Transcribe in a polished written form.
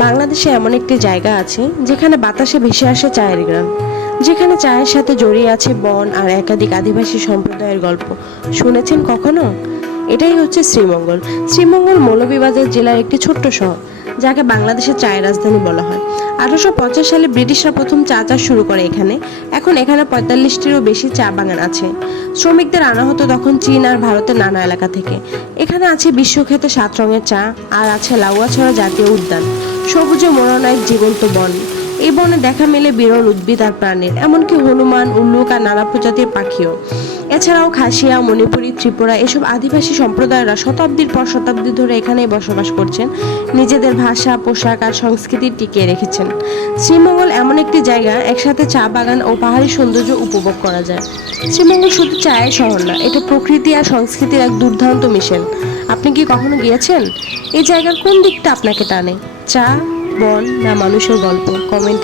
বাংলাদেশে এমন একটি জায়গা আছে যেখানে বাতাসে ভেসে আসে চায়ের গ্রাম, যেখানে চায়ের সাথে জড়িয়ে আছে বন আর একাধিক আদিবাসী সম্প্রদায়ের গল্প। শুনেছেন কখনো? এটাই হচ্ছে শ্রীমঙ্গল। শ্রীমঙ্গল মৌলভীবাজার জেলার একটি ছোট্ট শহর, যাকে বাংলাদেশের চায়ের রাজধানী বলা হয়। 1850 সালে ব্রিটিশরা প্রথম চা চাষ শুরু করে এখানে। এখন এখানে 45টিরও বেশি চা বাগান আছে। শ্রমিকদের আনা হতো তখন চীন আর ভারতের নানা এলাকা থেকে। এখানে আছে বিশ্বখ্যাত 7 রঙের চা, আর আছে লাউয়াছড়া জাতীয় উদ্যান, সবুজে মোড়ানো এক জীবন্ত বন। এই বনে দেখা মেলে বিরল উদ্ভিদ আর প্রাণীর, এমনকি হনুমান, উল্লুক আর নানা প্রজাতির পাখিও। এছাড়াও খাসিয়া, মণিপুরী, ত্রিপুরা এসব আদিবাসী সম্প্রদায়রা শতাব্দীর পর শতাব্দী ধরে এখানেই বসবাস করছেন, নিজেদের ভাষা, পোশাক আর সংস্কৃতি টিকিয়ে রেখেছেন। শ্রীমঙ্গল এমন একটি জায়গা, একসাথে চা বাগান ও পাহাড়ি সৌন্দর্য উপভোগ করা যায়। শ্রীমঙ্গল শুধু চায়ের শহর না, এটা প্রকৃতি আর সংস্কৃতির এক দুর্দান্ত মিশেল। আপনি কি কখনো গিয়েছেন? এই জায়গার কোন দিকটা আপনাকে টানে? চা, বন না মানুষের গল্প? কমেন্ট